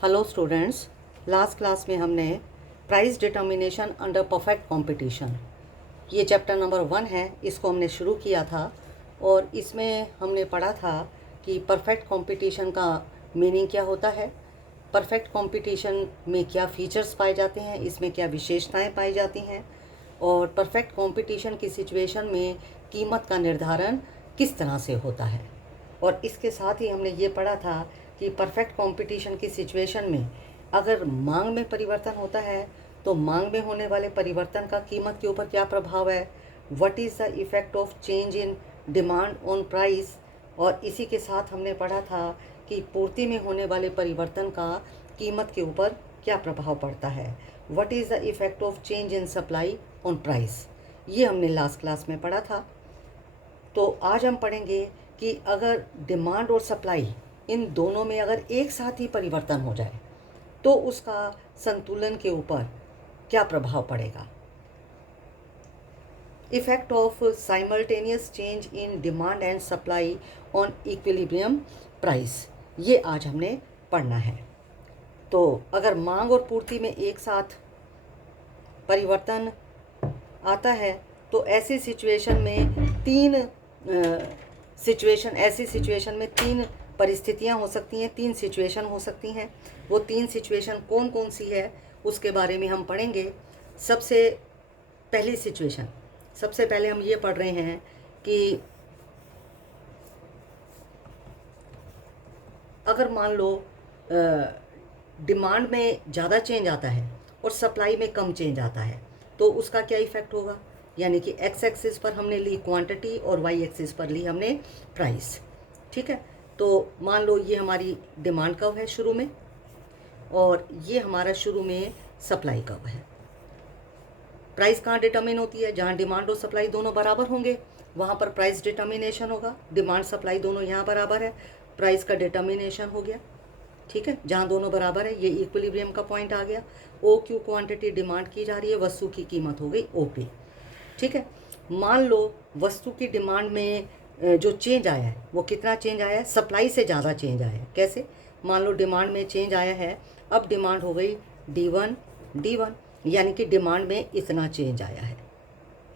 Hello students, last class में हमने price determination under perfect competition, ये चैप्टर नंबर 1 है, इसको हमने शुरू किया था। और इसमें हमने पढ़ा था कि परफेक्ट कंपटीशन का मीनिंग क्या होता है, परफेक्ट कंपटीशन में क्या फीचर्स पाए जाते हैं, इसमें क्या विशेषताएं पाई जाती हैं, और परफेक्ट कंपटीशन की सिचुएशन में कीमत का निर्धारण किस तरह से होता है। और इसके साथ ही हमने ये पढ़ा था कि परफेक्ट कंपटीशन की सिचुएशन में अगर मांग में परिवर्तन होता है तो मांग में होने वाले परिवर्तन का कीमत के ऊपर क्या प्रभाव है, what is the effect of change in demand on price. और इसी के साथ हमने पढ़ा था कि पूर्ति में होने वाले परिवर्तन का कीमत के ऊपर क्या प्रभाव पड़ता है, what is the effect of change in supply on price. ये हमने लास्ट क्लास में पढ़ा था। तो आज हम पढ़ेंगे कि अगर डिमांड और सप्लाई इन दोनों में अगर एक साथ ही परिवर्तन हो जाए तो उसका संतुलन के ऊपर क्या प्रभाव पड़ेगा। Effect of simultaneous change in demand and supply on equilibrium price, ये आज हमने पढ़ना है। तो अगर मांग और पूर्ति में एक साथ परिवर्तन आता है तो ऐसी सिचुएशन में तीन परिस्थितियां हो सकती हैं, तीन सिचुएशन हो सकती हैं। वो तीन सिचुएशन कौन कौन सी है उसके बारे में हम पढ़ेंगे। सबसे पहले हम ये पढ़ रहे हैं कि अगर मान लो डिमांड में ज़्यादा चेंज आता है और सप्लाई में कम चेंज आता है तो उसका क्या इफ़ेक्ट होगा। यानी कि एक्स एक्सिस पर हमने ली क्वांटिटी और वाई एक्सिस पर ली हमने प्राइस। ठीक है, तो मान लो ये हमारी डिमांड कर्व है शुरू में और ये हमारा शुरू में सप्लाई कर्व है। प्राइस कहाँ डिटर्मिन होती है, जहाँ डिमांड और सप्लाई दोनों बराबर होंगे वहाँ पर प्राइस डिटर्मिनेशन होगा। डिमांड सप्लाई दोनों यहाँ बराबर है, प्राइस का डिटर्मिनेशन हो गया। ठीक है, जहाँ दोनों बराबर है, ये इक्विलिब्रियम का पॉइंट आ गया। ओ क्यू क्वांटिटी डिमांड की जा रही है, वस्तु की कीमत हो गई ओपी। ठीक है, मान लो वस्तु की डिमांड में जो चेंज आया है वो कितना चेंज आया है, सप्लाई से ज़्यादा चेंज आया है। कैसे, मान लो डिमांड में चेंज आया है, अब डिमांड हो गई D1, यानी कि डिमांड में इतना चेंज आया है।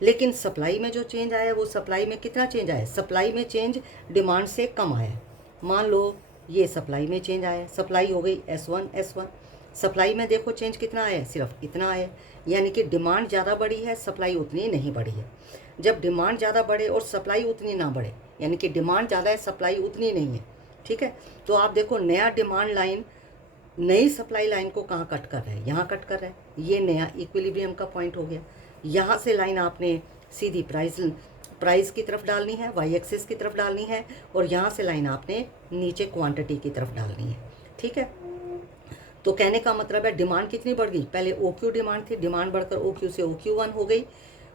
लेकिन सप्लाई में जो चेंज आया है वो सप्लाई में कितना चेंज आया है, सप्लाई में चेंज डिमांड से कम आया है। मान लो ये सप्लाई में चेंज आया है, सप्लाई हो गई S1। सप्लाई में देखो चेंज कितना आया है, सिर्फ इतना आया है। यानी कि डिमांड ज़्यादा बढ़ी है, सप्लाई उतनी नहीं बढ़ी है। जब डिमांड ज़्यादा बढ़े और सप्लाई उतनी ना बढ़े, यानी कि डिमांड ज़्यादा है सप्लाई उतनी नहीं है। ठीक है, तो आप देखो नया डिमांड लाइन नई सप्लाई लाइन को कहाँ कट कर रहा है, यहाँ कट कर रहा है। ये नया इक्विलिब्रियम का पॉइंट हो गया। यहाँ से लाइन आपने सीधी प्राइस की तरफ डालनी है, वाई एक्सिस की तरफ डालनी है, और यहाँ से लाइन आपने नीचे क्वांटिटी की तरफ डालनी है। ठीक है, तो कहने का मतलब है डिमांड कितनी बढ़ गई, पहले ओ क्यू डिमांड थी, डिमांड बढ़कर ओ क्यू से ओ क्यू 1 हो गई,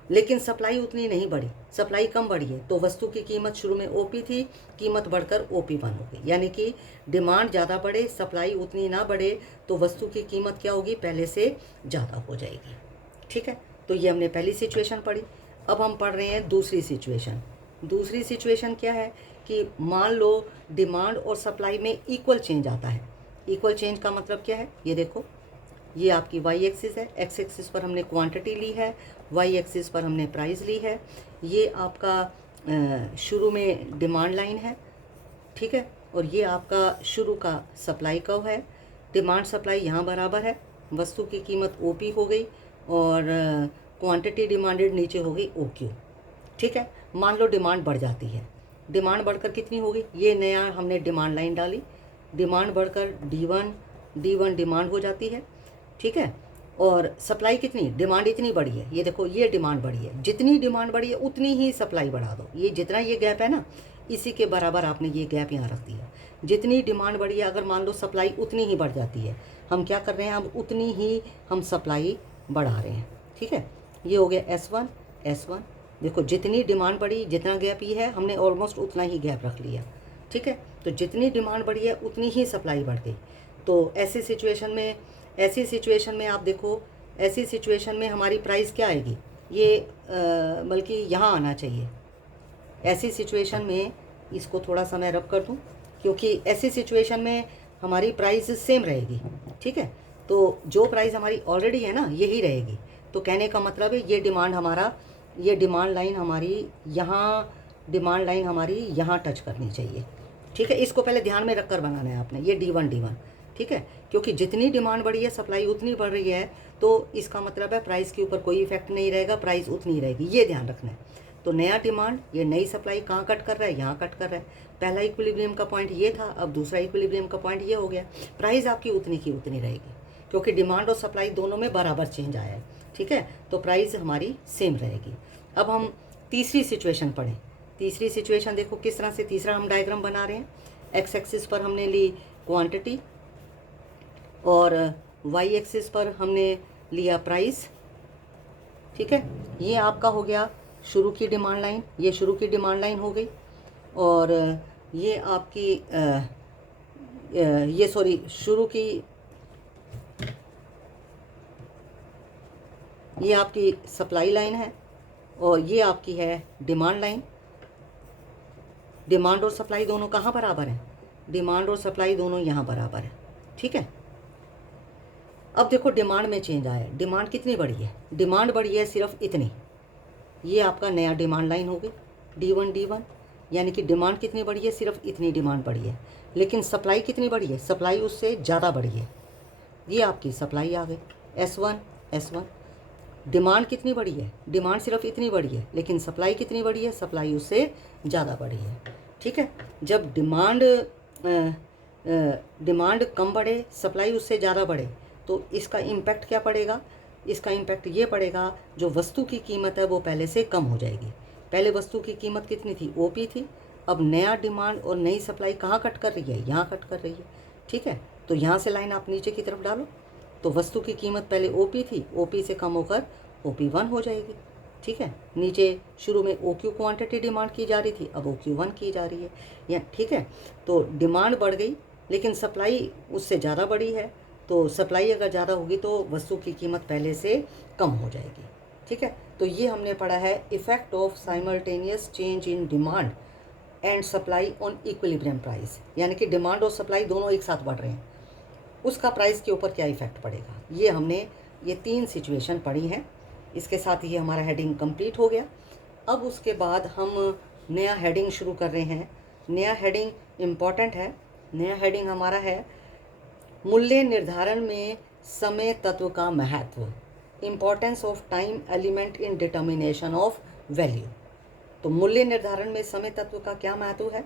लेकिन सप्लाई उतनी नहीं बढ़ी, सप्लाई कम बढ़ी है। तो वस्तु की कीमत शुरू में ओपी थी, कीमत बढ़कर OP1 हो गई। यानी कि डिमांड ज़्यादा बढ़े सप्लाई उतनी ना बढ़े तो वस्तु की कीमत क्या होगी, पहले से ज़्यादा हो जाएगी। ठीक है, तो ये हमने पहली सिचुएशन पढ़ी। अब हम पढ़ रहे हैं दूसरी सिचुएशन क्या है कि मान लो डिमांड और सप्लाई में इक्वल चेंज आता है। इक्वल चेंज का मतलब क्या है, ये देखो, ये आपकी वाई एक्सिस है, एक्स एक्सिस पर हमने क्वांटिटी ली है, वाई एक्सिस पर हमने प्राइस ली है। ये आपका शुरू में डिमांड लाइन है। ठीक है, और ये आपका शुरू का सप्लाई कर्व है। डिमांड सप्लाई यहाँ बराबर है, वस्तु की कीमत ओपी हो गई और क्वांटिटी डिमांडेड नीचे हो गई OQ। ठीक है, मान लो डिमांड बढ़ जाती है, डिमांड बढ़कर कितनी होगी, ये नया हमने डिमांड लाइन डाली, डिमांड बढ़कर D1 डिमांड हो जाती है। ठीक है, और सप्लाई कितनी, डिमांड इतनी बढ़ी है, ये देखो ये डिमांड बढ़ी है, जितनी डिमांड बढ़ी है उतनी ही सप्लाई बढ़ा दो। ये जितना ये गैप है ना, इसी के बराबर आपने ये गैप यहाँ रख दिया। जितनी डिमांड बढ़ी है, अगर मान लो सप्लाई उतनी ही बढ़ जाती है, हम क्या कर रहे हैं, अब उतनी ही हम सप्लाई बढ़ा रहे हैं। ठीक है, ये हो गया S1। देखो जितनी डिमांड बढ़ी, जितना गैप ये है, हमने ऑलमोस्ट उतना ही गैप रख लिया। ठीक है, तो जितनी डिमांड बढ़ी है उतनी ही सप्लाई बढ़ गई। तो ऐसी सिचुएशन में आप देखो, ऐसी सिचुएशन में हमारी प्राइस क्या आएगी, ये बल्कि यहाँ आना चाहिए। ऐसी सिचुएशन में इसको थोड़ा सा मैं रब कर दूँ, क्योंकि ऐसी सिचुएशन में हमारी प्राइस सेम रहेगी, ठीक है। तो जो प्राइस हमारी ऑलरेडी है ना यही रहेगी। तो कहने का मतलब है ये डिमांड हमारा, ये डिमांड लाइन हमारी यहाँ, डिमांड लाइन हमारी यहाँ टच करनी चाहिए, ठीक है। इसको पहले ध्यान में रखकर बनाना है आपने, ये D1, ठीक है। क्योंकि जितनी डिमांड बढ़ी है सप्लाई उतनी बढ़ रही है, तो इसका मतलब है प्राइस के ऊपर कोई इफेक्ट नहीं रहेगा, प्राइस उतनी ही रहेगी, ये ध्यान रखना है। तो नया डिमांड, ये नई सप्लाई कहाँ कट कर रहा है, यहाँ कट कर रहा है। पहला इक्विलिब्रियम का पॉइंट ये था, अब दूसरा इक्विलिब्रियम का पॉइंट ये हो गया। प्राइस आपकी उतनी की उतनी रहेगी, क्योंकि डिमांड और सप्लाई दोनों में बराबर चेंज आया है, ठीक है। तो प्राइस हमारी सेम रहेगी। अब हम तीसरी सिचुएशन पढ़ें। तीसरी सिचुएशन देखो किस तरह से, तीसरा हम डायग्राम बना रहे हैं। एक्स एक्सिस पर हमने ली क्वांटिटी और वाई एक्सिस पर हमने लिया प्राइस, ठीक है। ये आपका हो गया शुरू की डिमांड लाइन, ये शुरू की डिमांड लाइन हो गई। और ये आपकी ये सॉरी शुरू की, ये आपकी सप्लाई लाइन है और ये आपकी है डिमांड लाइन। डिमांड और सप्लाई दोनों कहाँ बराबर हैं, डिमांड और सप्लाई दोनों यहाँ बराबर है, ठीक है। अब देखो डिमांड में चेंज आया है, डिमांड कितनी बढ़ी है, डिमांड बढ़ी है सिर्फ इतनी, ये आपका नया डिमांड लाइन हो गई D1, यानी कि डिमांड कितनी बढ़ी है, सिर्फ इतनी डिमांड बढ़ी है। लेकिन सप्लाई कितनी बढ़ी है, सप्लाई उससे ज़्यादा बढ़ी है, ये आपकी सप्लाई आ गई S1। डिमांड कितनी बढ़ी है, डिमांड सिर्फ इतनी बढ़ी है, लेकिन सप्लाई कितनी बढ़ी है, सप्लाई उससे ज़्यादा बढ़ी है, ठीक है। जब डिमांड कम बढ़े, सप्लाई उससे ज़्यादा बढ़े, तो इसका इम्पैक्ट क्या पड़ेगा, इसका इम्पैक्ट ये पड़ेगा जो वस्तु की कीमत है वो पहले से कम हो जाएगी। पहले वस्तु की कीमत कितनी थी, OP थी, अब नया डिमांड और नई सप्लाई कहाँ कट कर रही है, यहाँ कट कर रही है, ठीक है। तो यहाँ से लाइन आप नीचे की तरफ डालो, तो वस्तु की कीमत पहले OP थी, OP से कम होकर OP1 हो जाएगी, ठीक है। नीचे शुरू में OQ क्वांटिटी डिमांड की जा रही थी, अब OQ1 की जा रही है, या ठीक है। तो डिमांड बढ़ गई लेकिन सप्लाई उससे ज़्यादा बढ़ी है, तो सप्लाई अगर ज़्यादा होगी तो वस्तु की कीमत पहले से कम हो जाएगी, ठीक है। तो ये हमने पढ़ा है effect of simultaneous change in demand and supply on equilibrium price, यानी कि डिमांड और सप्लाई दोनों एक साथ बढ़ रहे हैं, उसका प्राइस के ऊपर क्या इफेक्ट पड़ेगा। ये हमने ये 3 सिचुएशन पढ़ी हैं। इसके साथ ही हमारा हेडिंग कंप्लीट हो गया। अब उसके बाद हम नया हेडिंग शुरू कर रहे हैं। नया हेडिंग इम्पॉर्टेंट है। नया हेडिंग हमारा है मूल्य निर्धारण में समय तत्व का महत्व, importance of time element in determination of value. तो मूल्य निर्धारण में समय तत्व का क्या महत्व है।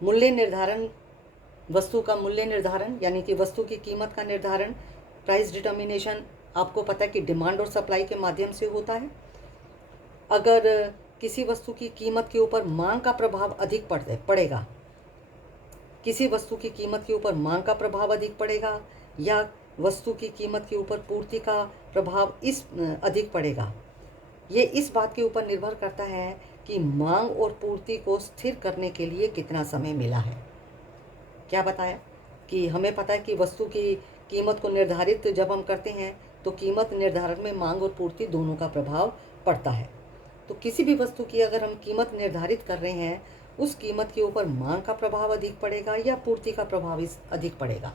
मूल्य निर्धारण, वस्तु का मूल्य निर्धारण यानी कि वस्तु की कीमत का निर्धारण, प्राइस डिटर्मिनेशन आपको पता है कि डिमांड और सप्लाई के माध्यम से होता है। अगर किसी वस्तु की कीमत के ऊपर मांग का प्रभाव अधिक पड़ेगा, किसी वस्तु की कीमत के ऊपर मांग का प्रभाव अधिक पड़ेगा या वस्तु की कीमत के ऊपर पूर्ति का प्रभाव अधिक पड़ेगा, ये इस बात के ऊपर निर्भर करता है कि मांग और पूर्ति को स्थिर करने के लिए कितना समय मिला है। क्या बताया कि हमें पता है कि वस्तु की कीमत को निर्धारित जब हम करते हैं तो कीमत निर्धारण में मांग और पूर्ति दोनों का प्रभाव पड़ता है। तो किसी भी वस्तु की अगर हम कीमत निर्धारित कर रहे हैं, उस कीमत के ऊपर मांग का प्रभाव अधिक पड़ेगा या पूर्ति का प्रभाव अधिक पड़ेगा,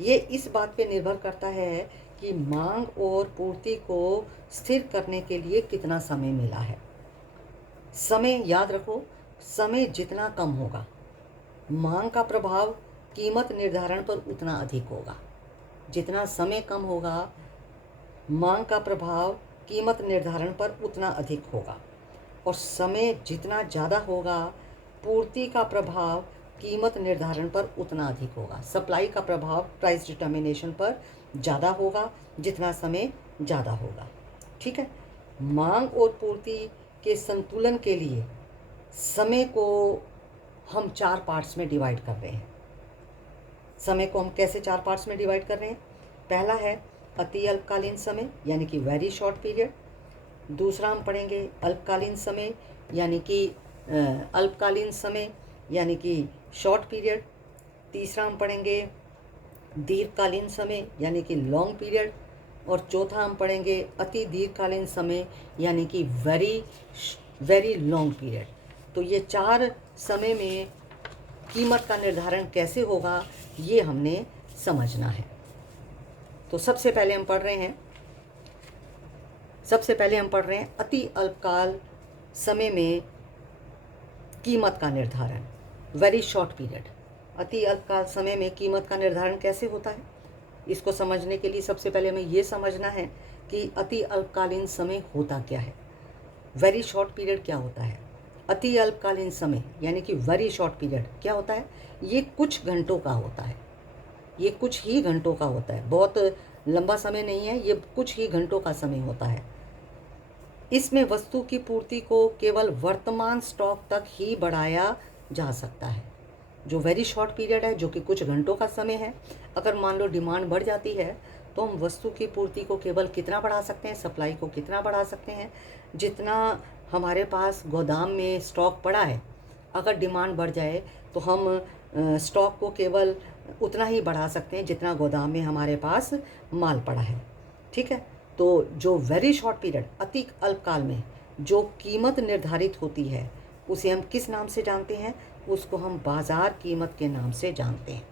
ये इस बात पे निर्भर करता है कि मांग और पूर्ति को स्थिर करने के लिए कितना समय मिला है। समय याद रखो, समय जितना कम होगा मांग का प्रभाव कीमत निर्धारण पर उतना अधिक होगा। जितना समय कम होगा मांग का प्रभाव कीमत निर्धारण पर उतना अधिक होगा, और समय जितना ज़्यादा होगा पूर्ति का प्रभाव कीमत निर्धारण पर उतना अधिक होगा। सप्लाई का प्रभाव प्राइस डिटर्मिनेशन पर ज़्यादा होगा जितना समय ज़्यादा होगा, ठीक है। मांग और पूर्ति के संतुलन के लिए समय को हम 4 पार्ट्स में डिवाइड कर रहे हैं। समय को हम कैसे 4 पार्ट्स में डिवाइड कर रहे हैं। पहला है अति अल्पकालीन समय यानी कि वेरी शॉर्ट पीरियड। दूसरा हम पढ़ेंगे अल्पकालीन समय यानी कि अल्पकालीन समय यानी कि शॉर्ट पीरियड। तीसरा हम पढ़ेंगे दीर्घकालीन समय यानी कि लॉन्ग पीरियड। और चौथा हम पढ़ेंगे अति दीर्घकालीन समय यानी कि वेरी लॉन्ग पीरियड। तो ये 4 समय में कीमत का निर्धारण कैसे होगा ये हमने समझना है। तो सबसे पहले हम पढ़ रहे हैं अति अल्पकाल समय में कीमत का निर्धारण, वेरी शॉर्ट पीरियड। अति अल्पकाल समय में कीमत का निर्धारण कैसे होता है, इसको समझने के लिए सबसे पहले हमें ये समझना है कि अति अल्पकालीन समय होता क्या है, वेरी शॉर्ट पीरियड क्या होता है। अति अल्पकालीन समय यानी कि वेरी शॉर्ट पीरियड क्या होता है, ये कुछ घंटों का होता है, ये कुछ ही घंटों का होता है, बहुत लंबा समय नहीं है, ये कुछ ही घंटों का समय होता है। इसमें वस्तु की पूर्ति को केवल वर्तमान स्टॉक तक ही बढ़ाया जा सकता है। जो वेरी शॉर्ट पीरियड है, जो कि कुछ घंटों का समय है, अगर मान लो डिमांड बढ़ जाती है तो हम वस्तु की पूर्ति को केवल कितना बढ़ा सकते हैं, सप्लाई को कितना बढ़ा सकते हैं, जितना हमारे पास गोदाम में स्टॉक पड़ा है। अगर डिमांड बढ़ जाए तो हम स्टॉक को केवल उतना ही बढ़ा सकते हैं जितना गोदाम में हमारे पास माल पड़ा है। ठीक है, तो जो वेरी शॉर्ट पीरियड अति अल्पकाल में जो कीमत निर्धारित होती है उसे हम किस नाम से जानते हैं, उसको हम बाज़ार कीमत के नाम से जानते हैं।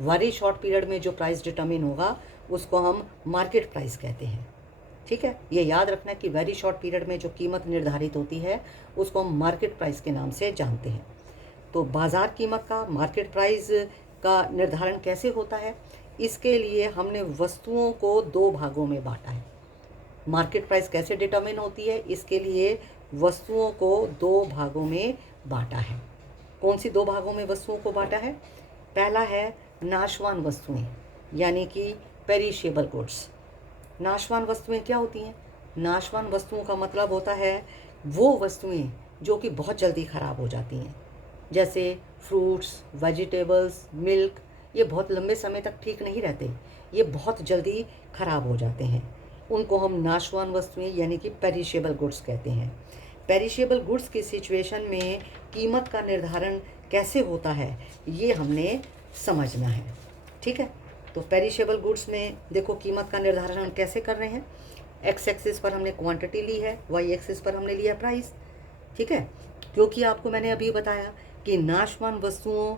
वेरी शॉर्ट पीरियड में जो प्राइस डिटरमिन होगा उसको हम मार्केट प्राइस कहते हैं। ठीक है, ये याद रखना कि वेरी शॉर्ट पीरियड में जो कीमत निर्धारित होती है उसको हम मार्केट प्राइस के नाम से जानते हैं। तो बाज़ार कीमत का, मार्केट प्राइस का निर्धारण कैसे होता है, इसके लिए हमने वस्तुओं को दो भागों में बांटा है। मार्केट प्राइस कैसे डिटरमिन होती है, इसके लिए वस्तुओं को दो भागों में बांटा है। कौन सी दो भागों में वस्तुओं को बांटा है? पहला है नाशवान वस्तुएं यानी कि पेरिशेबल गुड्स। नाशवान वस्तुएं क्या होती हैं? नाशवान वस्तुओं का मतलब होता है वो वस्तुएं जो कि बहुत जल्दी ख़राब हो जाती हैं, जैसे फ्रूट्स, वेजिटेबल्स, मिल्क। ये बहुत लंबे समय तक ठीक नहीं रहते, ये बहुत जल्दी ख़राब हो जाते हैं। उनको हम नाशवान वस्तुएं यानी कि पेरिशेबल गुड्स कहते हैं। पेरिशेबल गुड्स की सिचुएशन में कीमत का निर्धारण कैसे होता है ये हमने समझना है। ठीक है, तो पेरिशेबल गुड्स में देखो कीमत का निर्धारण हम कैसे कर रहे हैं। एक्स एक्सिस पर हमने क्वांटिटी ली है, वाई एक्सिस पर हमने लिया प्राइस। ठीक है, क्योंकि आपको मैंने अभी बताया कि नाशवान वस्तुओं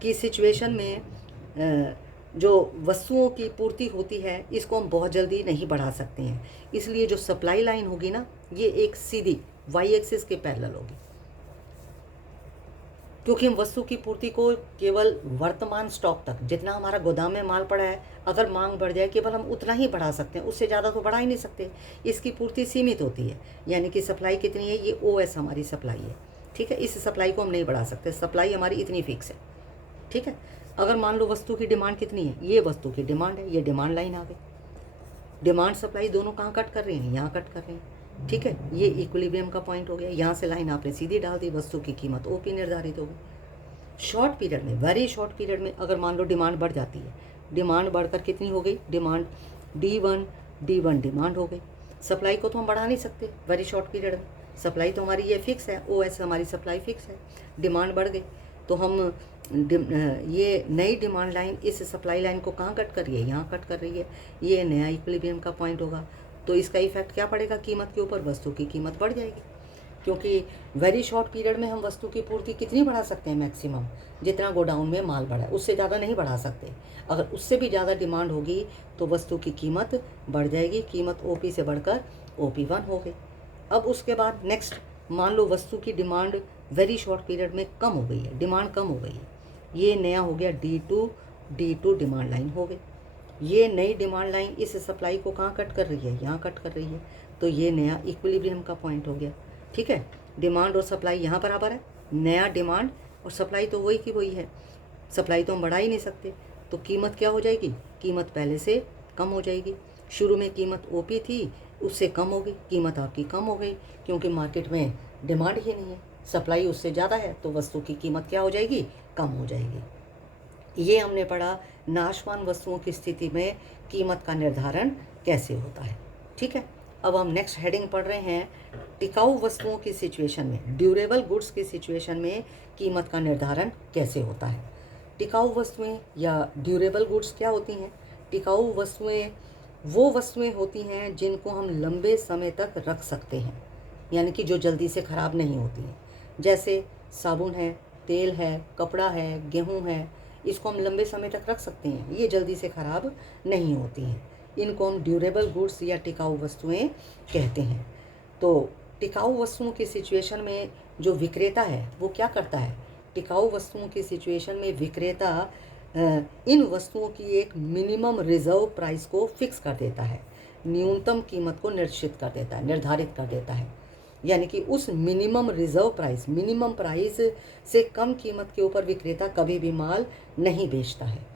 की सिचुएशन में जो वस्तुओं की पूर्ति होती है इसको हम बहुत जल्दी नहीं बढ़ा सकते हैं, इसलिए जो सप्लाई लाइन होगी ना ये एक सीधी वाई एक्सिस के पैरेलल होगी, क्योंकि हम वस्तु की पूर्ति को केवल वर्तमान स्टॉक तक, जितना हमारा गोदाम में माल पड़ा है, अगर मांग बढ़ जाए केवल हम उतना ही बढ़ा सकते हैं, उससे ज़्यादा तो बढ़ा ही नहीं सकते। इसकी पूर्ति सीमित होती है, यानी कि सप्लाई कितनी है, ये OS हमारी सप्लाई है। ठीक है, इस सप्लाई को हम नहीं बढ़ा सकते, सप्लाई हमारी इतनी फिक्स है। ठीक है, अगर मान लो वस्तु की डिमांड कितनी है, ये वस्तु की डिमांड है, ये डिमांड लाइन आ गई। डिमांड सप्लाई दोनों कहाँ कट कर रही हैं, यहाँ कट कर रही हैं। ठीक है, ये इक्विलिब्रियम का पॉइंट हो गया, यहाँ से लाइन आपने सीधी डाल दी, वस्तु की कीमत OP निर्धारित हो गई। शॉर्ट पीरियड में, वेरी शॉर्ट पीरियड में अगर मान लो डिमांड बढ़ जाती है, डिमांड बढ़कर कितनी हो गई, डिमांड D1 डिमांड हो गई। सप्लाई को तो हम बढ़ा नहीं सकते वेरी शॉर्ट पीरियड में, सप्लाई तो हमारी ये फिक्स है, OS हमारी सप्लाई फिक्स है। डिमांड बढ़ गई तो हम ये नई डिमांड लाइन इस सप्लाई लाइन को कहाँ कट कर रही है, यहाँ कट कर रही है, ये नया इक्विलिब्रियम का पॉइंट होगा। तो इसका इफेक्ट क्या पड़ेगा कीमत के ऊपर, वस्तु की कीमत बढ़ जाएगी, क्योंकि वेरी शॉर्ट पीरियड में हम वस्तु की पूर्ति कितनी बढ़ा सकते हैं, मैक्सिमम जितना गोडाउन में माल बढ़ा है, उससे ज़्यादा नहीं बढ़ा सकते। अगर उससे भी ज़्यादा डिमांड होगी तो वस्तु की कीमत बढ़ जाएगी, कीमत OP से बढ़कर OP1 हो गई। अब उसके बाद नेक्स्ट मान लो वस्तु की डिमांड वेरी शॉर्ट पीरियड में कम हो गई है, डिमांड कम हो गई है, ये नया हो गया D2 डिमांड लाइन हो गई। ये नई डिमांड लाइन इस सप्लाई को कहाँ कट कर रही है, यहाँ कट कर रही है, तो ये नया इक्विलिब्रियम का पॉइंट हो गया। ठीक है, डिमांड और सप्लाई यहाँ बराबर है, नया डिमांड और सप्लाई तो वही की वही है, सप्लाई तो हम बढ़ा ही नहीं सकते, तो कीमत क्या हो जाएगी, कीमत पहले से कम हो जाएगी। शुरू में कीमत OP थी, उससे कम हो गई, कीमत आपकी कम हो गई, क्योंकि मार्केट में डिमांड ही नहीं है, सप्लाई उससे ज़्यादा है, तो वस्तु की कीमत क्या हो जाएगी, कम हो जाएगी। ये हमने पढ़ा नाशवान वस्तुओं की स्थिति में कीमत का निर्धारण कैसे होता है। ठीक है, अब हम नेक्स्ट हेडिंग पढ़ रहे हैं टिकाऊ वस्तुओं की सिचुएशन में, ड्यूरेबल गुड्स की सिचुएशन में कीमत का निर्धारण कैसे होता है। टिकाऊ वस्तुएं या ड्यूरेबल गुड्स क्या होती हैं? टिकाऊ वस्तुएं वो वस्तुएं होती हैं जिनको हम लंबे समय तक रख सकते हैं, यानी कि जो जल्दी से ख़राब नहीं होती हैं, जैसे साबुन है, तेल है, कपड़ा है, गेहूँ है, इसको हम लंबे समय तक रख सकते हैं, ये जल्दी से ख़राब नहीं होती हैं। इनको हम ड्यूरेबल गुड्स या टिकाऊ वस्तुएं कहते हैं। तो टिकाऊ वस्तुओं की सिचुएशन में जो विक्रेता है वो क्या करता है? टिकाऊ वस्तुओं की सिचुएशन में विक्रेता इन वस्तुओं की एक मिनिमम रिजर्व प्राइस को फिक्स कर देता है, न्यूनतम कीमत को निश्चित कर देता है, निर्धारित कर देता है। यानी कि उस minimum reserve price, minimum price से कम कीमत के ऊपर विक्रेता कभी भी माल नहीं बेचता है।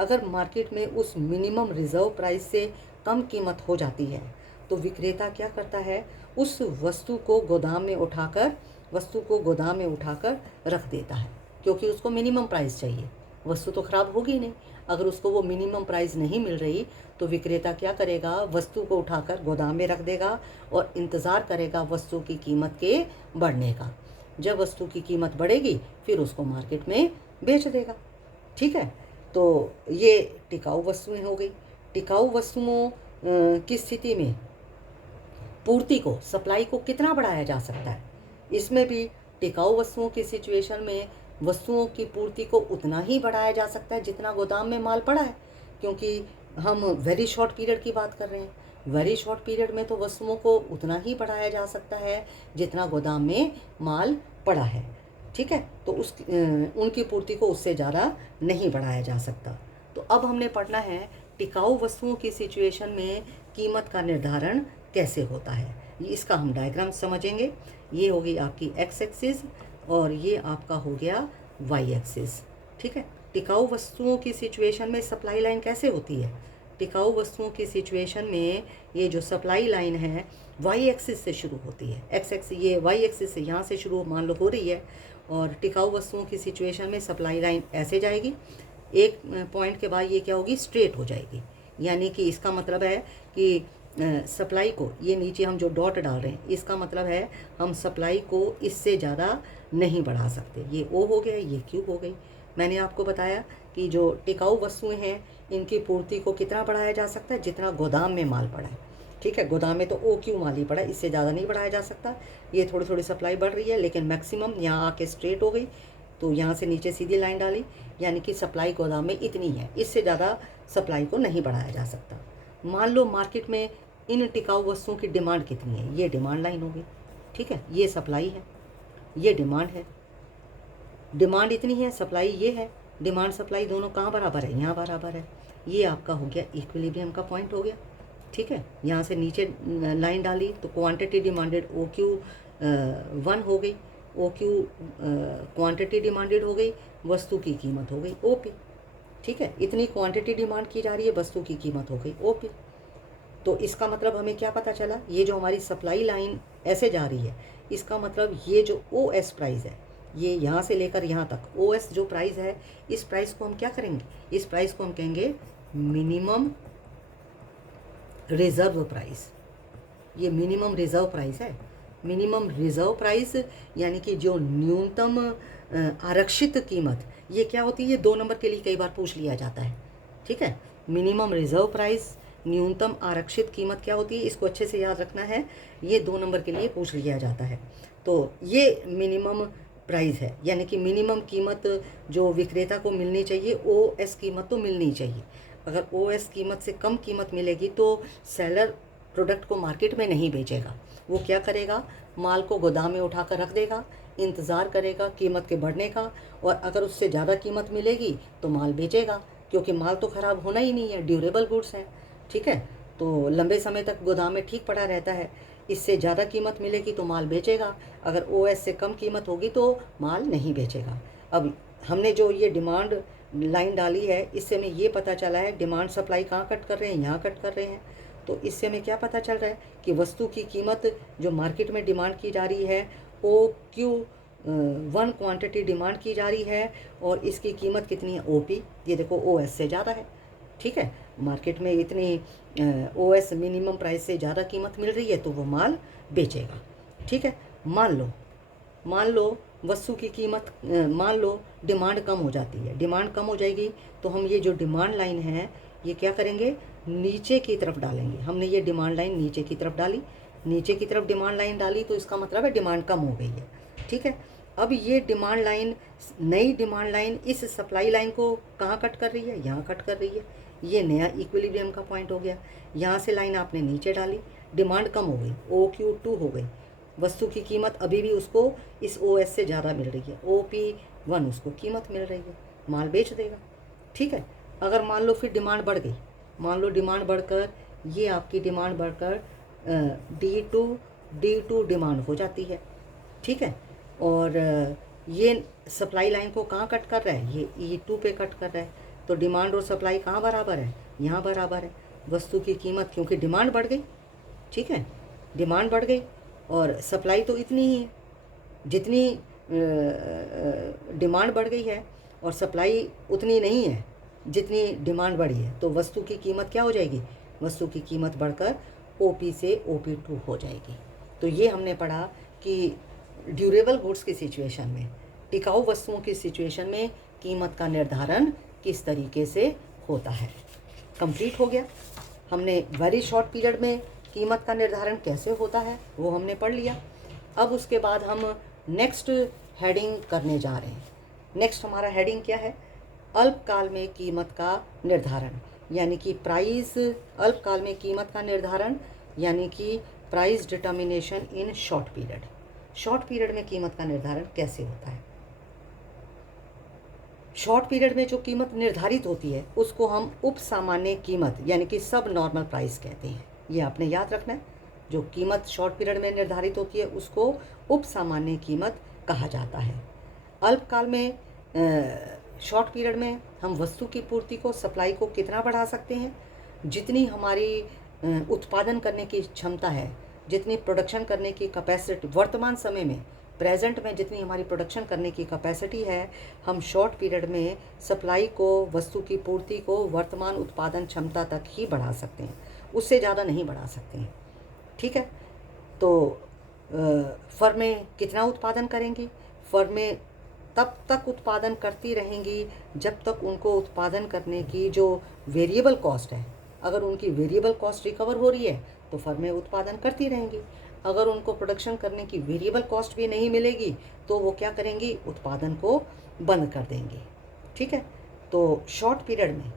अगर मार्केट में उस मिनिमम रिजर्व प्राइस से कम कीमत हो जाती है तो विक्रेता क्या करता है? उस वस्तु को गोदाम में उठाकर रख देता है, क्योंकि उसको मिनिमम प्राइस चाहिए। वस्तु तो ख़राब होगी नहीं। अगर उसको वो मिनिमम प्राइस नहीं मिल रही तो विक्रेता क्या करेगा? वस्तु को उठाकर गोदाम में रख देगा और इंतज़ार करेगा वस्तु की कीमत के बढ़ने का। जब वस्तु की कीमत बढ़ेगी फिर उसको मार्केट में बेच देगा। ठीक है, तो ये टिकाऊ वस्तुएं हो गई। टिकाऊ वस्तुओं की स्थिति में पूर्ति को, सप्लाई को कितना बढ़ाया जा सकता है? इसमें भी टिकाऊ वस्तुओं की सिचुएशन में वस्तुओं की पूर्ति को उतना ही बढ़ाया जा सकता है जितना गोदाम में माल पड़ा है, क्योंकि हम वेरी शॉर्ट पीरियड की बात कर रहे हैं। वेरी शॉर्ट पीरियड में तो वस्तुओं को उतना ही बढ़ाया जा सकता है जितना गोदाम में माल पड़ा है। ठीक है, तो उनकी पूर्ति को उससे ज़्यादा नहीं बढ़ाया जा सकता। तो अब हमने पढ़ना है टिकाऊ वस्तुओं की सिचुएशन में कीमत का निर्धारण कैसे होता है। इसका हम डायग्राम समझेंगे। ये होगी आपकी एक्स एक्सिस और ये आपका हो गया वाई एक्सिस। ठीक है, टिकाऊ वस्तुओं की सिचुएशन में सप्लाई लाइन कैसे होती है? टिकाऊ वस्तुओं की सिचुएशन में ये जो सप्लाई लाइन है वाई एक्सिस से शुरू होती है। एक्स एक्सिस, ये वाई एक्सिस से यहाँ से शुरू मान लो हो रही है, और टिकाऊ वस्तुओं की सिचुएशन में सप्लाई लाइन ऐसे जाएगी, एक पॉइंट के बाद ये क्या होगी? स्ट्रेट हो जाएगी। यानी कि इसका मतलब है कि सप्लाई को, ये नीचे हम जो डॉट डाल रहे हैं, इसका मतलब है हम सप्लाई को इससे ज़्यादा नहीं बढ़ा सकते। ये ओ हो गया, ये क्यू हो गई। मैंने आपको बताया कि जो टिकाऊ वस्तुएं हैं इनकी पूर्ति को कितना बढ़ाया जा सकता है? जितना गोदाम में माल पड़ा है। ठीक है, गोदाम में तो ओ क्यू माल ही पड़ा है, इससे ज़्यादा नहीं बढ़ाया जा सकता। ये थोड़ी थोड़ी सप्लाई बढ़ रही है, लेकिन मैक्सिमम यहाँ आके स्ट्रेट हो गई, तो यहाँ से नीचे सीधी लाइन डाली, यानी कि सप्लाई गोदाम में इतनी है, इससे ज़्यादा सप्लाई को नहीं बढ़ाया जा सकता। मान लो मार्केट में इन टिकाऊ वस्तुओं की डिमांड कितनी है? ये डिमांड लाइन होगी। ठीक है, ये सप्लाई है, ये डिमांड है। डिमांड इतनी है, सप्लाई ये है। डिमांड सप्लाई दोनों कहाँ बराबर है? यहाँ बराबर है। ये आपका हो गया इक्विलिब्रियम का पॉइंट हो गया। ठीक है, यहाँ से नीचे लाइन डाली तो क्वांटिटी डिमांडेड ओ क्यू 1 हो गई, ओ क्यू क्वांटिटी डिमांडेड हो गई, वस्तु की कीमत हो गई ओ पी। ठीक है, इतनी क्वांटिटी डिमांड की जा रही है, वस्तु की कीमत हो गई ओ पी। तो इसका मतलब हमें क्या पता चला? ये जो हमारी सप्लाई लाइन ऐसे जा रही है, इसका मतलब ये जो ओ एस प्राइस है, ये यहाँ से लेकर यहाँ तक ओ एस जो प्राइस है, इस प्राइस को हम क्या करेंगे? इस प्राइस को हम कहेंगे मिनिमम रिजर्व प्राइस। ये मिनिमम रिजर्व प्राइस है। मिनिमम रिजर्व प्राइस यानी कि जो न्यूनतम आरक्षित कीमत, ये क्या होती है? ये 2 नंबर के लिए कई बार पूछ लिया जाता है। ठीक है, मिनिमम रिजर्व प्राइस, न्यूनतम आरक्षित कीमत क्या होती है? इसको अच्छे से याद रखना है, ये 2 नंबर के लिए पूछ लिया जाता है। तो ये मिनिमम प्राइस है, यानी कि मिनिमम कीमत जो विक्रेता को मिलनी चाहिए, ओ एस कीमत तो मिलनी चाहिए। अगर ओ एस कीमत से कम कीमत मिलेगी तो सेलर प्रोडक्ट को मार्केट में नहीं बेचेगा। वो क्या करेगा? माल को गोदाम में उठाकर रख देगा, इंतज़ार करेगा कीमत के बढ़ने का, और अगर उससे ज़्यादा कीमत मिलेगी तो माल बेचेगा, क्योंकि माल तो ख़राब होना ही नहीं है, ड्यूरेबल गुड्स हैं। ठीक है, तो लंबे समय तक गोदाम में ठीक पड़ा रहता है। इससे ज़्यादा कीमत मिलेगी तो माल बेचेगा, अगर ओएस से कम कीमत होगी तो माल नहीं बेचेगा। अब हमने जो ये डिमांड लाइन डाली है, इससे हमें ये पता चला है डिमांड सप्लाई कहाँ कट कर रहे हैं? यहाँ कट कर रहे हैं। तो इससे हमें क्या पता चल रहा है कि वस्तु की कीमत जो मार्केट में डिमांड की जा रही है, ओ क्यू 1 क्वांटिटी डिमांड की जा रही है, और इसकी कीमत कितनी है? O P. ये देखो ओ एस से ज़्यादा है। ठीक है, मार्केट में इतनी ओ एस मिनिमम प्राइस से ज़्यादा कीमत मिल रही है तो वो माल बेचेगा। ठीक है, मान लो वस्तु की कीमत, मान लो डिमांड कम हो जाती है। डिमांड कम हो जाएगी तो हम ये जो डिमांड लाइन है ये क्या करेंगे? नीचे की तरफ डालेंगे। हमने ये डिमांड लाइन नीचे की तरफ डाली, नीचे की तरफ डिमांड लाइन डाली तो इसका मतलब है डिमांड कम हो गई है। ठीक है, अब ये डिमांड लाइन, नई डिमांड लाइन इस सप्लाई लाइन को कहाँ कट कर रही है? यहाँ कट कर रही है। ये नया इक्विलिब्रियम का पॉइंट हो गया। यहाँ से लाइन आपने नीचे डाली, डिमांड कम हो गई, OQ2 हो गई, वस्तु की कीमत अभी भी उसको इस OS से ज़्यादा मिल रही है, OP1 उसको कीमत मिल रही है, माल बेच देगा। ठीक है। अगर मान लो फिर डिमांड बढ़ गई, मान लो डिमांड बढ़कर, ये आपकी डिमांड बढ़कर D2 डिमांड हो जाती है। ठीक है। और ये सप्लाई लाइन को कहाँ कट कर रहा है? ये E2 पे कट कर रहा है। तो डिमांड और सप्लाई कहाँ बराबर है? यहाँ बराबर है। वस्तु की कीमत, क्योंकि डिमांड बढ़ गई, ठीक है, डिमांड बढ़ गई और सप्लाई तो इतनी ही है, जितनी डिमांड बढ़ गई है और सप्लाई उतनी नहीं है जितनी डिमांड बढ़ी है, तो वस्तु की कीमत क्या हो जाएगी? वस्तु की कीमत बढ़कर OP से OP2 हो जाएगी। तो ये हमने पढ़ा कि ड्यूरेबल गुड्स की सिचुएशन में, टिकाऊ वस्तुओं की सिचुएशन में कीमत का निर्धारण किस तरीके से होता है। कंप्लीट हो गया। हमने वेरी शॉर्ट पीरियड में कीमत का निर्धारण कैसे होता है वो हमने पढ़ लिया। अब उसके बाद हम नेक्स्ट हेडिंग करने जा रहे हैं। नेक्स्ट हमारा हेडिंग क्या है? अल्पकाल में कीमत का निर्धारण, यानी कि प्राइस, अल्पकाल में कीमत का निर्धारण यानी कि price determination in short period. Short period में कीमत का निर्धारण कैसे होता है? शॉर्ट पीरियड में जो कीमत निर्धारित होती है उसको हम उप सामान्य कीमत यानी कि सब नॉर्मल प्राइस कहते हैं। ये आपने याद रखना है। जो कीमत शॉर्ट पीरियड में निर्धारित होती है उसको उप सामान्य कीमत कहा जाता है। अल्पकाल में, शॉर्ट पीरियड में हम वस्तु की पूर्ति को, सप्लाई को कितना बढ़ा सकते हैं? जितनी हमारी उत्पादन करने की क्षमता है, जितनी प्रोडक्शन करने की कैपेसिटी वर्तमान समय में, प्रेजेंट में जितनी हमारी प्रोडक्शन करने की कैपेसिटी है, हम शॉर्ट पीरियड में सप्लाई को, वस्तु की पूर्ति को वर्तमान उत्पादन क्षमता तक ही बढ़ा सकते हैं, उससे ज़्यादा नहीं बढ़ा सकते हैं। ठीक है। तो फर्में कितना उत्पादन करेंगी? फर्में तब तक उत्पादन करती रहेंगी जब तक उनको उत्पादन करने की जो वेरिएबल कॉस्ट है, अगर उनकी वेरिएबल कॉस्ट रिकवर हो रही है तो फर्में उत्पादन करती रहेंगी। अगर उनको प्रोडक्शन करने की वेरिएबल कॉस्ट भी नहीं मिलेगी तो वो क्या करेंगी? उत्पादन को बंद कर देंगी। ठीक है। तो शॉर्ट पीरियड में,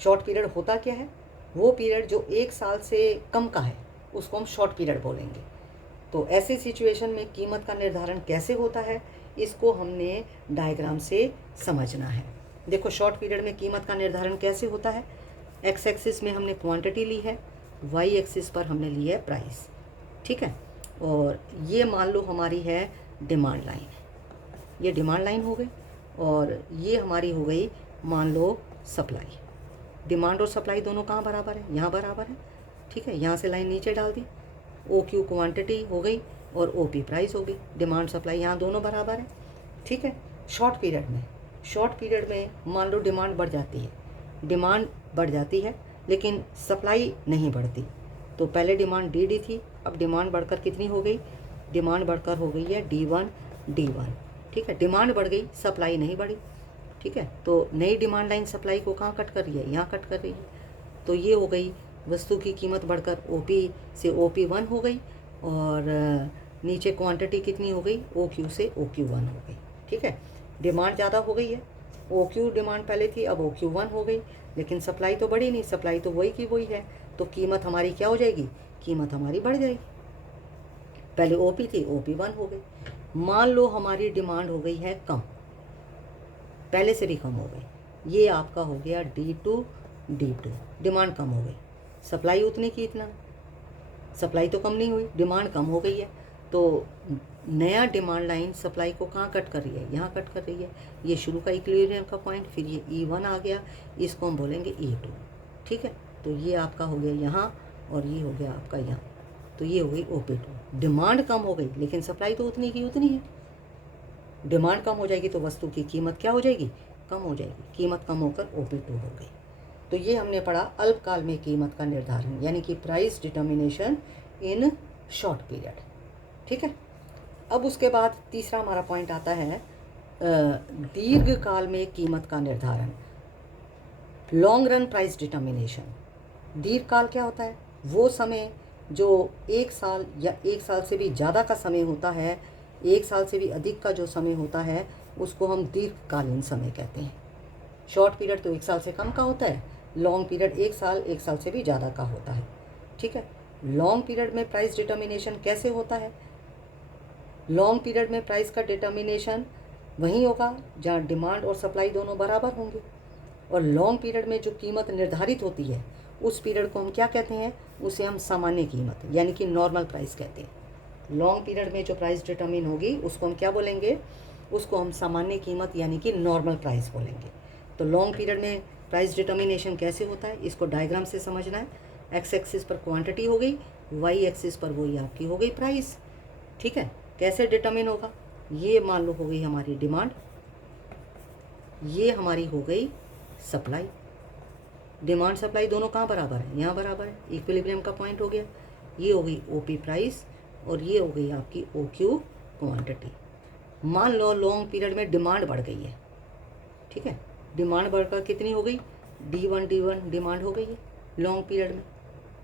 शॉर्ट पीरियड होता क्या है? वो पीरियड जो 1 साल से कम का है उसको हम शॉर्ट पीरियड बोलेंगे। तो ऐसी सिचुएशन में कीमत का निर्धारण कैसे होता है, इसको हमने डायग्राम से समझना है। देखो शॉर्ट पीरियड में कीमत का निर्धारण कैसे होता है। एक्स एक्सिस में हमने क्वांटिटी ली है, वाई एक्सिस पर हमने ली है प्राइस। ठीक है। और ये मान लो हमारी है डिमांड लाइन, ये डिमांड लाइन हो गई और ये हमारी हो गई मान लो सप्लाई। डिमांड और सप्लाई दोनों कहाँ बराबर है? यहाँ बराबर है। ठीक है। यहाँ से लाइन नीचे डाल दी, OQ क्वांटिटी हो गई और OP प्राइस हो गई। डिमांड सप्लाई यहाँ दोनों बराबर है। ठीक है। शॉर्ट पीरियड में, शॉर्ट पीरियड में मान लो डिमांड बढ़ जाती है, डिमांड बढ़ जाती है लेकिन सप्लाई नहीं बढ़ती। तो पहले डिमांड DD थी, अब डिमांड बढ़कर कितनी हो गई? डिमांड बढ़कर हो गई है D1। ठीक है। डिमांड बढ़ गई, सप्लाई नहीं बढ़ी। ठीक है। तो नई डिमांड लाइन सप्लाई को कहाँ कट कर रही है? यहाँ कट कर रही है। तो ये हो गई वस्तु की कीमत बढ़कर OP से OP1 हो गई और नीचे क्वांटिटी कितनी हो गई? OQ से OQ1 हो गई। ठीक है। डिमांड ज़्यादा हो गई है, OQ डिमांड पहले थी, अब OQ1 हो गई, लेकिन सप्लाई तो बढ़ी नहीं, सप्लाई तो वही की वही है। तो कीमत हमारी क्या हो जाएगी? कीमत हमारी बढ़ जाएगी। पहले OP थी, OP1 हो गई। मान लो हमारी डिमांड हो गई है कम, पहले से भी कम हो गई, ये आपका हो गया D2। डिमांड कम हो गई, सप्लाई उतनी की इतना, सप्लाई तो कम नहीं हुई, डिमांड कम हो गई है। तो नया डिमांड लाइन सप्लाई को कहाँ कट कर रही है? यहाँ कट कर रही है। ये शुरू का इक्विलिब्रियम का पॉइंट, फिर ये E1 आ गया, इसको हम बोलेंगे E2। ठीक है। तो ये आपका हो गया यहाँ और ये हो गया आपका यहाँ। तो ये हो गई OP2। डिमांड कम हो गई लेकिन सप्लाई तो उतनी की उतनी है। डिमांड कम हो जाएगी तो वस्तु की कीमत क्या हो जाएगी? कम हो जाएगी। कीमत कम होकर OP2 हो गई। तो ये हमने पढ़ा अल्पकाल में कीमत का निर्धारण यानी कि price determination in short period. ठीक है। अब उसके बाद तीसरा हमारा पॉइंट आता है दीर्घकाल में कीमत का निर्धारण, लॉन्ग रन प्राइस डिटर्मिनेशन। दीर्घकाल क्या होता है? वो समय जो 1 साल या 1 साल से भी ज़्यादा का समय होता है, 1 साल से भी अधिक का जो समय होता है उसको हम दीर्घकालीन समय कहते हैं। शॉर्ट पीरियड तो 1 साल से कम का होता है, लॉन्ग पीरियड 1 साल से भी ज़्यादा का होता है। ठीक है, लॉन्ग पीरियड में प्राइस डिटर्मिनेशन कैसे होता है? लॉन्ग पीरियड में प्राइस का डिटर्मिनेशन वहीं होगा जहाँ डिमांड और सप्लाई दोनों बराबर होंगे। और लॉन्ग पीरियड में जो कीमत निर्धारित होती है उस पीरियड को हम क्या कहते हैं? उसे हम सामान्य कीमत यानी कि नॉर्मल प्राइस कहते हैं। लॉन्ग पीरियड में जो प्राइस डिटर्मिन होगी उसको हम क्या बोलेंगे? उसको हम सामान्य कीमत यानी कि नॉर्मल प्राइस बोलेंगे। तो लॉन्ग पीरियड में प्राइस डिटर्मिनेशन कैसे होता है इसको डायग्राम से समझना है। एक्स एक्सिस पर क्वांटिटी हो गई, वाई एक्सिस पर वही आपकी हो गई प्राइस। ठीक है, कैसे डिटर्मिन होगा? ये मान लो हो गई हमारी डिमांड, ये हमारी हो गई सप्लाई। डिमांड सप्लाई दोनों कहाँ बराबर है? यहाँ बराबर है, इक्विलिब्रियम का पॉइंट हो गया। ये हो गई ओपी प्राइस और ये हो गई आपकी ओ क्यू क्वान्टिटी। मान लो लॉन्ग पीरियड में डिमांड बढ़ गई है। ठीक है, डिमांड बढ़कर कितनी हो गई? D1 डिमांड हो गई है लॉन्ग पीरियड में।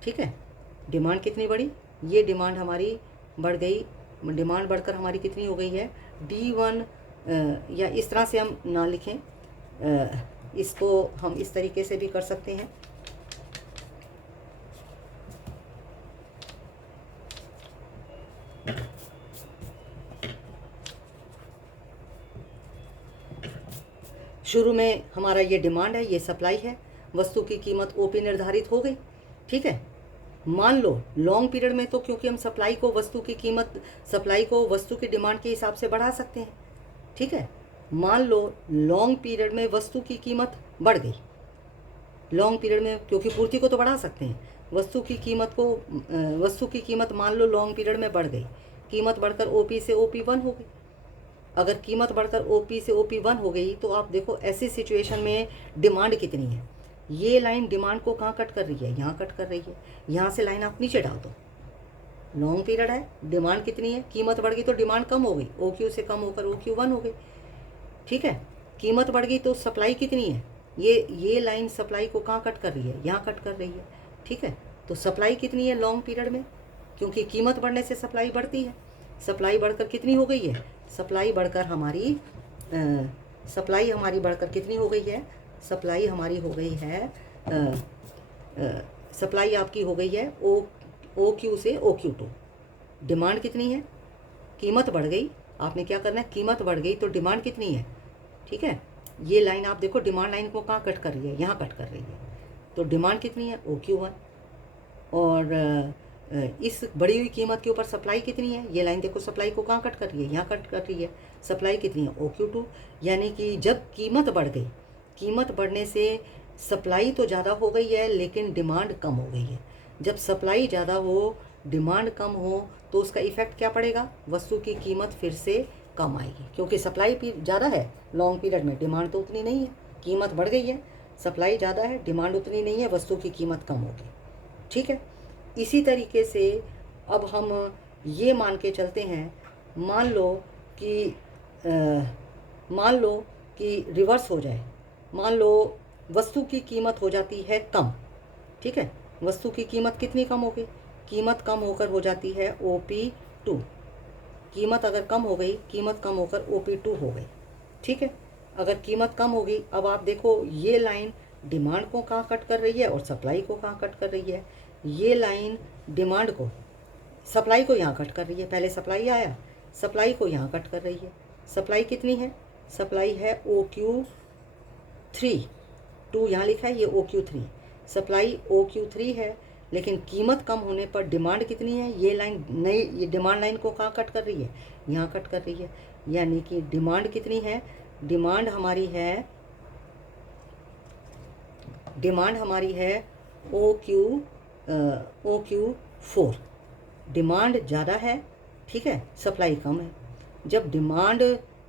ठीक है, डिमांड कितनी बढ़ी? ये डिमांड हमारी बढ़ गई, डिमांड बढ़कर हमारी कितनी हो गई है? D1 या इस तरह से हम ना लिखें, इसको हम इस तरीके से भी कर सकते हैं। शुरू में हमारा ये डिमांड है, ये सप्लाई है, वस्तु की कीमत ओपी निर्धारित हो गई। ठीक है, मान लो लॉन्ग पीरियड में तो क्योंकि हम सप्लाई को वस्तु की कीमत, सप्लाई को वस्तु की डिमांड के हिसाब से बढ़ा सकते हैं। ठीक है, मान लो लॉन्ग पीरियड में वस्तु की कीमत बढ़ गई। लॉन्ग पीरियड में क्योंकि पूर्ति को तो बढ़ा सकते हैं, वस्तु की कीमत को, वस्तु की कीमत मान लो लॉन्ग पीरियड में बढ़ गई, कीमत बढ़कर ओपी से OP1 हो गई। अगर कीमत बढ़कर OP से OP1 हो गई तो आप देखो ऐसी सिचुएशन में डिमांड कितनी है? ये लाइन डिमांड को कहाँ कट कर रही है? यहाँ कट कर रही है। यहाँ से लाइन आप नीचे डाल दो। लॉन्ग पीरियड है, डिमांड कितनी है? कीमत बढ़ गई तो डिमांड कम हो गई, OQ से कम होकर OQ1 हो गई। ठीक है, कीमत बढ़ गई तो सप्लाई कितनी है? ये लाइन सप्लाई को कहाँ कट कर रही है? यहाँ कट कर रही है। ठीक है, तो सप्लाई कितनी है लॉन्ग पीरियड में? क्योंकि कीमत बढ़ने से सप्लाई बढ़ती है। सप्लाई बढ़कर कितनी हो गई है? सप्लाई बढ़कर हमारी बढ़कर कितनी हो गई है? सप्लाई हमारी हो गई है, सप्लाई आपकी हो गई है OQ से OQ2। डिमांड कितनी है? कीमत बढ़ गई, आपने क्या करना है? कीमत बढ़ गई तो डिमांड कितनी है? ठीक है, ये लाइन आप देखो डिमांड लाइन को कहाँ कट कर रही है? यहाँ कट कर रही है। तो डिमांड कितनी है? OQ1। और इस बढ़ी हुई कीमत के ऊपर सप्लाई कितनी है? ये लाइन देखो सप्लाई को कहाँ कट कर रही है? यहाँ कट कर रही है। सप्लाई कितनी है? OQ2। यानी कि जब कीमत बढ़ गई, कीमत बढ़ने से सप्लाई तो ज़्यादा हो गई है लेकिन डिमांड कम हो गई है। जब सप्लाई ज़्यादा हो, डिमांड कम हो तो उसका इफेक्ट क्या पड़ेगा? वस्तु की कीमत फिर से कम आएगी, क्योंकि सप्लाई ज़्यादा है लॉन्ग पीरियड में, डिमांड तो उतनी नहीं है। कीमत बढ़ गई है, सप्लाई ज़्यादा है, डिमांड उतनी नहीं है, वस्तु की कीमत कम होगी। ठीक है, इसी तरीके से अब हम ये मान के चलते हैं, मान लो कि रिवर्स हो जाए। मान लो वस्तु की कीमत हो जाती है कम। ठीक है, वस्तु की कीमत कितनी कम हो गई? कीमत कम होकर हो जाती है OP2। कीमत अगर कम हो गई, कीमत कम होकर OP2 हो गई। ठीक है, अगर कीमत कम हो गई, अब आप देखो ये लाइन डिमांड को कहाँ कट कर रही है और सप्लाई को कहाँ कट कर रही है? ये लाइन डिमांड को, सप्लाई को यहाँ कट कर रही है। पहले सप्लाई आया, सप्लाई को यहाँ कट कर रही है। सप्लाई कितनी है? सप्लाई है OQ3, 2 यहाँ लिखा है, ये OQ3। सप्लाई OQ3 है, लेकिन कीमत कम होने पर डिमांड कितनी है? ये लाइन नई, ये डिमांड लाइन को कहाँ कट कर रही है? यहाँ कट कर रही है। यानी कि डिमांड कितनी है? डिमांड हमारी है OQ4। डिमांड ज़्यादा है, ठीक है, सप्लाई कम है। जब डिमांड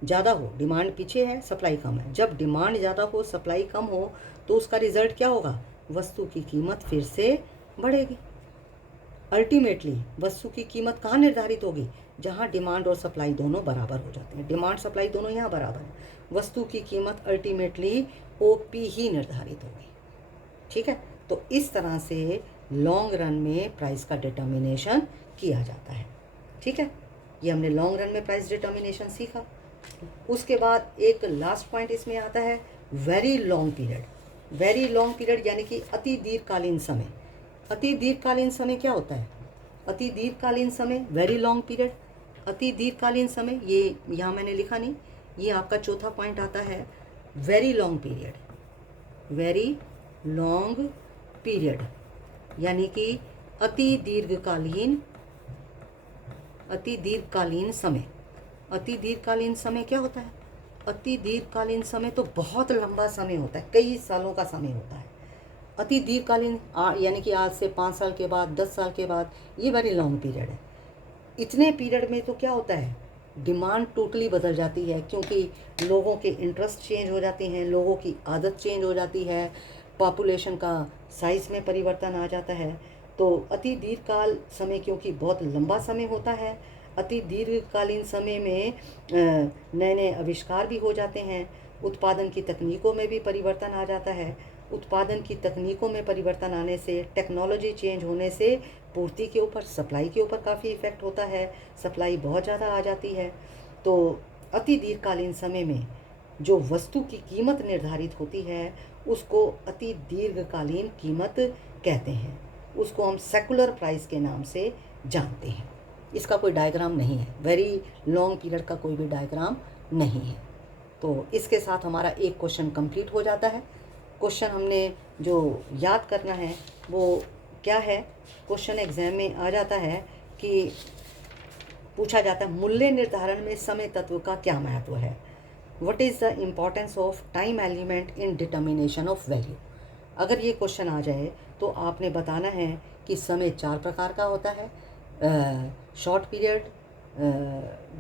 ज़्यादा हो, डिमांड पीछे है, सप्लाई कम है, जब डिमांड ज़्यादा हो, सप्लाई कम हो, तो उसका रिजल्ट क्या होगा? वस्तु की कीमत फिर से बढ़ेगी। अल्टीमेटली वस्तु की कीमत कहाँ निर्धारित होगी? जहाँ डिमांड और सप्लाई दोनों बराबर हो जाते हैं। डिमांड सप्लाई दोनों यहाँ बराबर है, वस्तु की कीमत अल्टीमेटली OP ही निर्धारित होगी। ठीक है, तो इस तरह से लॉन्ग रन में प्राइस का डिटर्मिनेशन किया जाता है। ठीक है, ये हमने लॉन्ग रन में प्राइस डिटर्मिनेशन सीखा। उसके बाद एक लास्ट पॉइंट इसमें आता है very long period. Very long period यानी कि अति दीर्घकालीन समय। अति दीर्घकालीन समय क्या होता है? अति दीर्घकालीन समय, वेरी लॉन्ग पीरियड, अति दीर्घकालीन समय, ये यहाँ मैंने लिखा नहीं, ये आपका चौथा पॉइंट आता है very long period. Very long period यानी कि अति दीर्घकालीन समय। अति दीर्घकालीन समय क्या होता है? अति दीर्घकालीन समय तो बहुत लंबा समय होता है, कई सालों का समय होता है। अति दीर्घकालीन यानी कि आज से 5 साल के बाद, 10 साल के बाद, ये वेरी लॉन्ग पीरियड है। इतने पीरियड में तो क्या होता है, डिमांड टोटली बदल जाती है, क्योंकि लोगों के इंटरेस्ट चेंज हो जाते हैं, लोगों की आदत चेंज हो जाती है, पॉपुलेशन का साइज़ में परिवर्तन आ जाता है। तो अति दीर्घकाल समय क्योंकि बहुत लंबा समय होता है, अति दीर्घकालीन समय में नए नए आविष्कार भी हो जाते हैं, उत्पादन की तकनीकों में भी परिवर्तन आ जाता है। उत्पादन की तकनीकों में परिवर्तन आने से, टेक्नोलॉजी चेंज होने से पूर्ति के ऊपर, सप्लाई के ऊपर काफ़ी इफ़ेक्ट होता है, सप्लाई बहुत ज़्यादा आ जाती है। तो अति दीर्घकालीन समय में जो वस्तु की कीमत निर्धारित होती है उसको अति दीर्घकालीन कीमत कहते हैं, उसको हम सेकुलर प्राइस के नाम से जानते हैं। इसका कोई डायग्राम नहीं है, वेरी लॉन्ग पीरियड का कोई भी डायग्राम नहीं है। तो इसके साथ हमारा एक क्वेश्चन कंप्लीट हो जाता है। क्वेश्चन हमने जो याद करना है वो क्या है, क्वेश्चन एग्जाम में आ जाता है कि पूछा जाता है मूल्य निर्धारण में समय तत्व का क्या महत्व है। What is the importance of time element in determination of value. अगर ये क्वेश्चन आ जाए तो आपने बताना है कि समय 4 प्रकार का होता है, short period,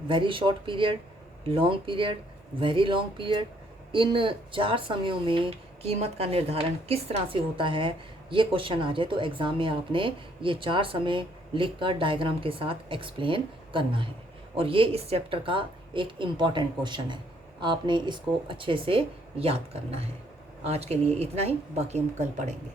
very short period, long period, very long period. इन 4 समयों में कीमत का निर्धारण किस तरह से होता है, ये क्वेश्चन आ जाए तो एग्ज़ाम में आपने ये 4 समय लिखकर डायग्राम के साथ एक्सप्लेन करना है। और ये इस चैप्टर का एक इम्पॉर्टेंट क्वेश्चन है, आपने इसको अच्छे से याद करना है। आज के लिए इतना ही, बाकी हम कल पढ़ेंगे।